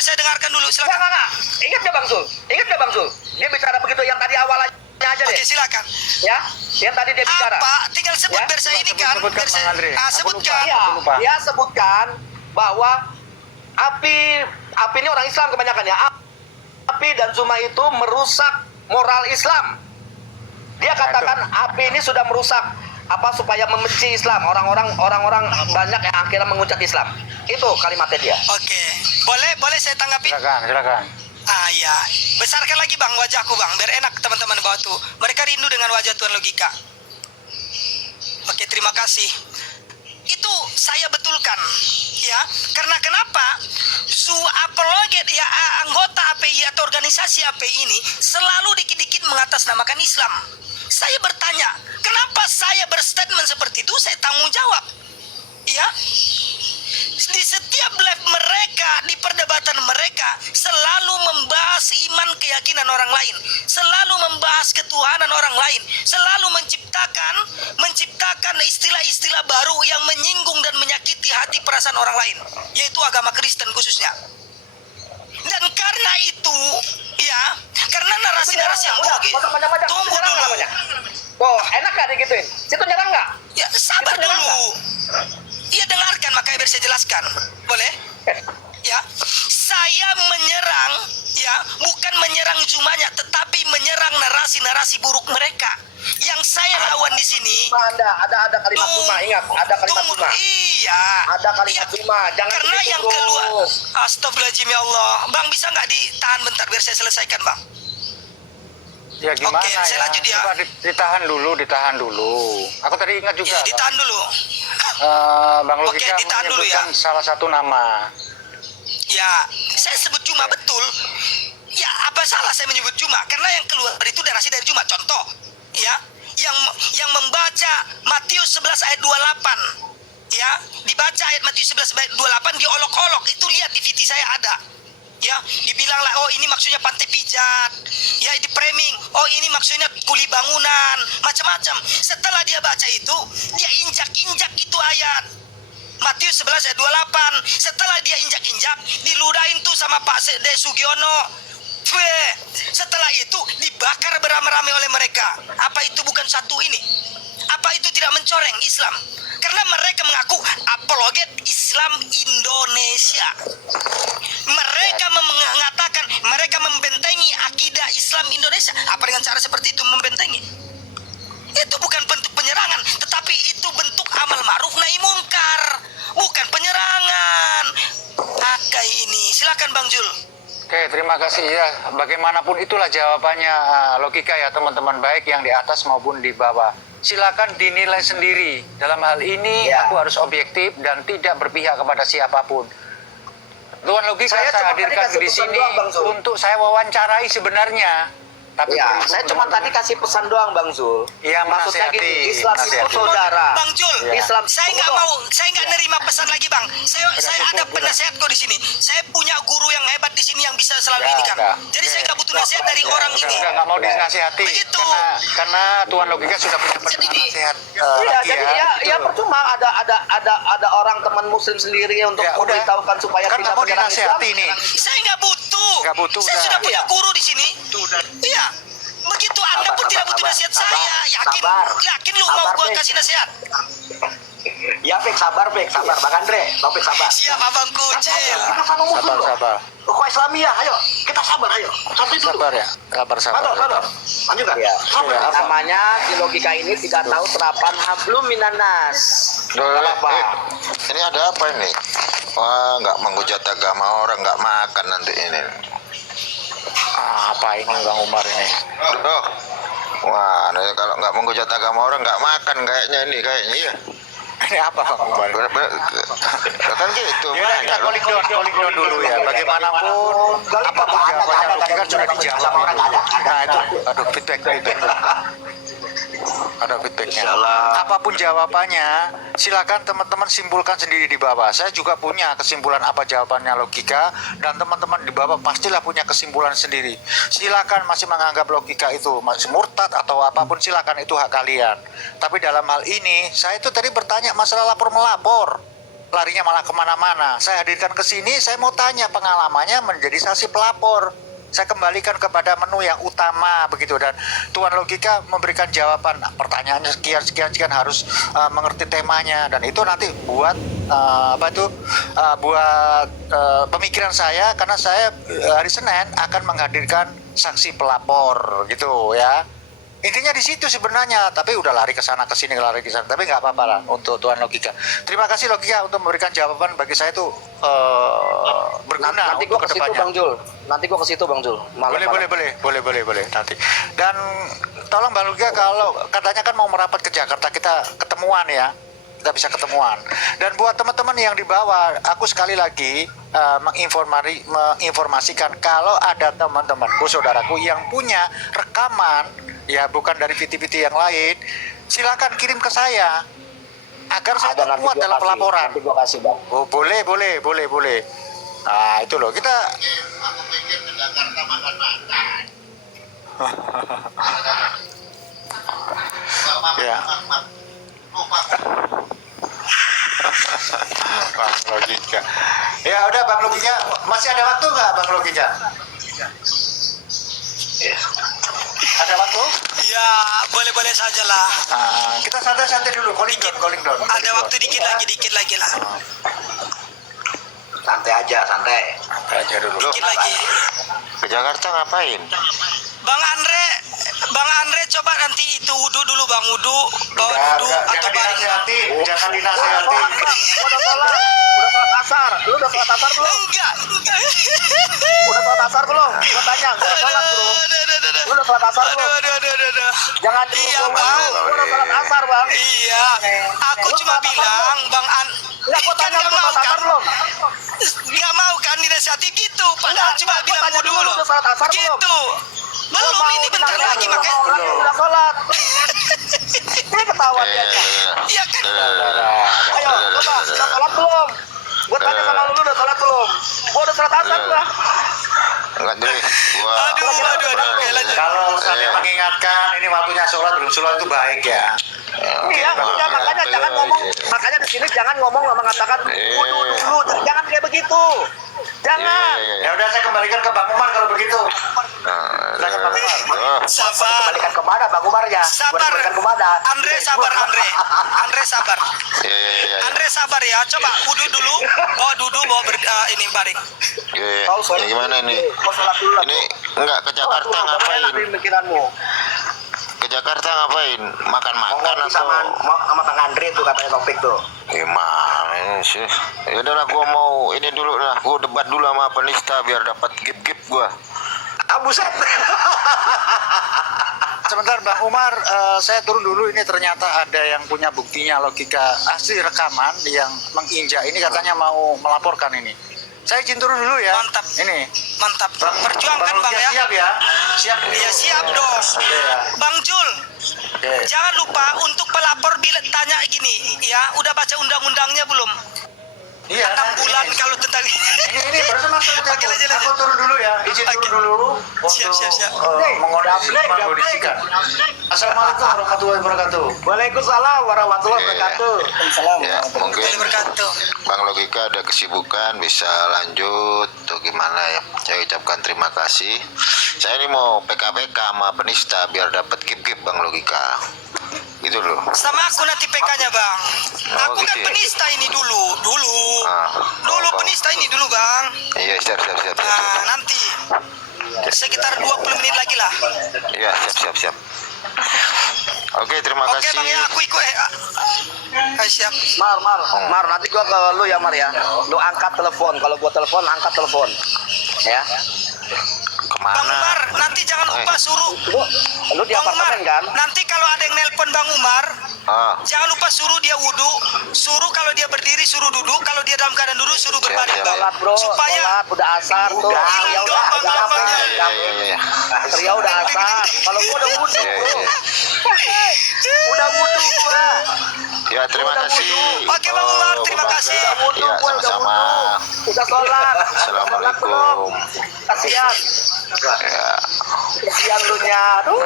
biar saya dengarkan dulu, silakan. Enggak. Ingat gak Bang Zul? Dia bicara begitu yang tadi awalnya aja deh. Oke, silakan. Ya, yang tadi dia bicara. Apa? Tinggal sebut Ya? biar saya ini kan. Sebutkan, Biar saya, Bang Andre. Aku sebutkan. Iya, lupa. dia sebutkan bahwa Api ini orang Islam kebanyakan ya. Api dan Zuma itu merusak moral Islam. Dia katakan Api ini sudah merusak supaya membenci Islam. Orang-orang banyak yang akhirnya mengucap Islam. Itu kalimatnya dia. Oke. Boleh saya tanggapi? Silakan. Ya. Besarkan lagi Bang wajahku Bang, biar enak teman-teman bawa tuh. Mereka rindu dengan wajah Tuhan Logika. Oke, terima kasih. Itu saya betulkan, ya. Karena kenapa? Apologet ya, anggota API atau organisasi API ini selalu dikit-dikit mengatasnamakan Islam. Saya bertanya, kenapa saya berstatement seperti itu? Saya tanggung jawab, ya. Di setiap live mereka, di perdebatan mereka selalu membahas iman keyakinan orang lain, selalu membahas ketuhanan orang lain, selalu menciptakan istilah-istilah baru yang menyinggung dan menyakiti hati perasaan orang lain, yaitu agama Kristen khususnya. Dan karena itu, ya, karena narasi-narasi yang buruk, tunggu dulu. Oh, enak gak digituin? Situ nyerang gak? Ya, sabar dulu. Iya, dengarkan makanya biar saya jelaskan. Boleh? Ya, saya menyerang, ya, bukan menyerang Zumanya, tetapi menyerang narasi-narasi buruk mereka. Yang saya lawan di sini. Ada kalimat Zuma, ingat, ada kalimat Zuma. Iya. Ada kalimat Zuma, jangan karena begitu, yang bro. keluar. Astagfirullahaladzim ya Allah. Bang, bisa nggak ditahan bentar biar saya selesaikan, Bang? Ya gimana Oke, ya? saya lanjut ya. Coba ditahan dulu. Aku tadi ingat juga. Ya, ditahan dulu. Bang Oke, Logika ditahan dulu menyebutkan ya. salah satu nama. Ya, saya sebut Juma betul. Ya, apa salah saya menyebut Juma? Karena yang keluar itu narasi dari Juma. Contoh, ya, yang membaca Matius 11 ayat 28. Ya, dibaca ayat Matius 11 ayat 28 diolok-olok. Itu lihat di VT saya ada. Ya, dibilanglah, oh ini maksudnya pantai pijat. Ya, di framing, oh ini maksudnya kuli bangunan, macam-macam. Setelah dia baca itu, dia injak-injak itu ayat Matius 11 ayat 28. Setelah dia injak-injak, diludahin tuh sama Pak De Sugiono. Setelah itu dibakar beramai-ramai oleh mereka. Apa itu bukan satu ini? Apa itu tidak mencoreng Islam? Karena mereka mengaku apologet Islam Indonesia. Mereka mengatakan mereka membentengi akidah Islam Indonesia. Apa dengan cara seperti itu membentengi? Itu bukan bentuk penyerangan, tetapi itu bentuk amal ma'ruf nahi mungkar, bukan penyerangan. Pakai ini. Silakan Bang Jul. Oke, terima kasih ya. Bagaimanapun itulah jawabannya Logika ya teman-teman, baik yang di atas maupun di bawah. Silakan dinilai sendiri. Dalam hal ini aku harus objektif dan tidak berpihak kepada siapapun. Tuan Logika saya hadirkan di sini untuk saya wawancarai sebenarnya. Tapi ya, saya cuma tadi kasih pesan doang Bang Zul. Iya, maksudnya gini, Islam itu nasihati. saudara. Bang Jul, Ya. Islam saya nggak nerima pesan lagi Bang. Saya ada penasehat kok di sini. Saya punya guru yang hebat di sini yang bisa selalu ini kan. Jadi saya nggak butuh nasihat dari orang ini. Udah nggak mau dinasihati. Begitu. Karena Tuan Logika sudah punya nasihat. Iya, jadi ya percuma ada orang teman Muslim sendiri untuk Ya, udah. memberitahukan supaya Kan tidak nggak mau menyerang Islam. dinasihati nih. Saya nggak butuh. Nggak butuh, Saya udah. sudah punya Iya. guru di sini. Iya. Begitu Anda pun tidak butuh nasihat saya. Yakin lu mau gua kasih nasihat? Ya, Fik, sabar Bang Andre. Topik sabar. Siap Abang Kucil. Kita sama Muslim loh. Sabar. Kok Islamiyah, ayo. Kita sabar, ayo. Santai dulu. Sabar ya. Sabar. Lanjutkan. Ya. Sabar. Namanya di logika ini tidak tahu terapan hablum minanas. Apa? Ini ada apa ini? Wah, nggak menghujat agama orang, nggak makan nanti ini. Apa ini Bang Umar ini? Aduh. Wah, ini kalau nggak menghujat agama orang nggak makan kayaknya ya. Ini apa Bang Umar? Kan gitu. Ya udah, kita calling down dulu ya. Bagaimanapun apapun jawabannya Logika sudah dijawab. Nah itu, aduh feedback. Ada feedbacknya. Apapun jawabannya, silakan teman-teman simpulkan sendiri di bawah. Saya juga punya kesimpulan apa jawabannya Logika, dan teman-teman di bawah pastilah punya kesimpulan sendiri. Silakan masih menganggap Logika itu masih murtad atau apapun, silakan, itu hak kalian. Tapi dalam hal ini, saya itu tadi bertanya masalah lapor melapor. larinya malah kemana-mana. Saya hadirkan ke sini, saya mau tanya pengalamannya menjadi saksi pelapor. Saya kembalikan kepada menu yang utama begitu, dan Tuan Logika memberikan jawaban. Nah, pertanyaannya sekian harus mengerti temanya, dan itu nanti buat buat pemikiran saya, karena saya hari Senin akan menghadirkan saksi pelapor gitu ya. Intinya di situ sebenarnya, tapi udah lari ke sana ke sini, lari ke sana. Tapi nggak apa-apa lah untuk Tuan Logika. Terima kasih Logika untuk memberikan jawaban, bagi saya itu berguna Nanti untuk gua ke situ kedepannya. Bang Jul. Nanti gua ke situ Bang Jul. Boleh nanti. Dan tolong Bang Logika, kalau katanya kan mau merapat ke Jakarta, kita ketemuan ya. Kita bisa ketemuan. Dan buat teman-teman yang di bawah, aku sekali lagi menginformasikan kalau ada teman-temanku, saudaraku yang punya rekaman ya, bukan dari VT-VT yang lain, silakan kirim ke saya agar saya kuat dalam pelaporan. Nanti gua kasih Bang. Oh, boleh. Nah, itu loh, kita ya. Bang Logika. Ya udah Bang Logika, masih ada waktu nggak Bang Logika? Ada waktu? Ya, boleh-boleh saja lah. Kita santai-santai dulu, calling down. Ada waktu dikit lagi lah. Santai aja, santai. Aja dulu. Dikit lagi. Ke Jakarta ngapain? Bang Andre coba nanti itu wudu dulu Bang, wudu, bawa wudu atau Jangan baring. jangan dinasehati. Udah sholat asar. Lu udah sholat asar belum? Enggak. Udah sholat asar belum? Gua tanya, udah sholat belum? Lu udah sholat asar belum? Aduh. Jangan Iya, Bang. Gua udah sholat asar, Bang. Iya, aku Lu cuma sholat asar bilang Bang Enggak, gua tanya lu udah sholat asar belum? Nggak mau kan dinasihati gitu, padahal cuma gua bilang tanya wudu dulu, loh. lu sholat asar belum? Gitu. Belum, ini bentar lagi makanya. Udah sholat. Ini ketawa dia. Iya kan? Ayo, coba, udah sholat belum? Gua tanya sama lu udah sholat belum? Gua udah sholat asar gua. Enggak dulu. Gua Aduh, oke lanjut. Kalau saya mengingatkan ini waktunya sholat, belum sholat itu baik ya. Iya, makanya jangan ngomong. Makanya di sini jangan ngomong mengatakan wudu dulu. Jangan kayak begitu. Jangan. Ya udah, saya kembalikan ke Bang Umar kalau begitu. Silakan Bang Umar. Sabar. Kembalikan kemana Bang Umar ya? Sabar. Kembalikan kemana? Andre sabar. Andre sabar ya. Coba wudu dulu, bawa ini baring. Ya gimana nih? Mau sholat dulu lah. Ini enggak ke Jakarta ngapain? Pikiranmu. Ke Jakarta ngapain? Makan-makan atau? Sama Bang Andre tuh katanya topik tuh. Gimana sih? Ya udahlah, gua mau ini dulu lah. Gua debat dulu sama penista biar dapat gift gua. Buset. Sebentar Bang Umar, saya turun dulu. Ini ternyata ada yang punya buktinya, Logika asli rekaman yang menginjak ini, katanya mau melaporkan ini. Saya izin turun dulu ya. Mantap. Ini. Mantap. Perjuangkan Bang ya. Siap ya. Siap. Ya siap dong. Iya. Bang Jul, Oke. jangan lupa untuk pelapor bila tanya gini, ya udah baca undang-undangnya belum? Iya. 6 bulan kalau tentang Ini barusan masuk Oke, lanjut. Aku turun dulu ya. Izin Oke. turun dulu Siap. mengkondisikan. Assalamualaikum warahmatullahi wabarakatuh. Waalaikumsalam warahmatullahi wabarakatuh. Ya, mungkin berkantor. Bang Logika ada kesibukan, bisa lanjut atau gimana ya. Saya ucapkan terima kasih. Saya ini mau PKPK sama penista biar dapat gift Bang Logika. Gitu loh. Sama aku nanti PK-nya Bang. Oh, Aku kan gitu ya? penista ini dulu. Dulu Oh. penista ini dulu Bang. Iya, siap. Nah, nanti sekitar 20 menit lagi lah. Iya, siap. Oke, terima Oke kasih. Bang ya, aku ikut. Siap. Mar, nanti gua ke lu ya Mar ya. Lu angkat telepon, kalau gua telepon angkat telepon. Ya. Bang Kemana? Umar, nanti jangan lupa suruh. Lu di Bang Umar, apartemen kan? nanti kalau ada yang nelpon Bang Umar, Ah, jangan lupa suruh dia wudhu. Suruh kalau dia berdiri suruh duduk, kalau dia dalam keadaan duduk suruh berbaring siap. Bang. Sholat bro, Supaya sholat udah asar tuh. Udah, Ya hilang udah, dong, Bang, udah gampangnya. iya. Ria udah asar. Kalau gua udah wudhu Iya, bro. iya. Udah wudhu gua. Ya, terima kasih. Oke, Bang Umar, terima Bang kasih. Bang. Wudhu Ya, gua udah sama-sama. wudhu. Udah sholat. Assalamualaikum. Kasihan. Ya. Kasihan lu nya. Aduh.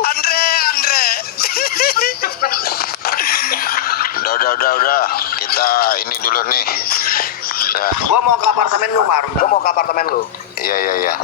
Andre. Udah. Kita ini ini dulu nih. Dah. Gua mau ke apartemen lu, Mar. Gua mau ke apartemen lu. Iya iya iya.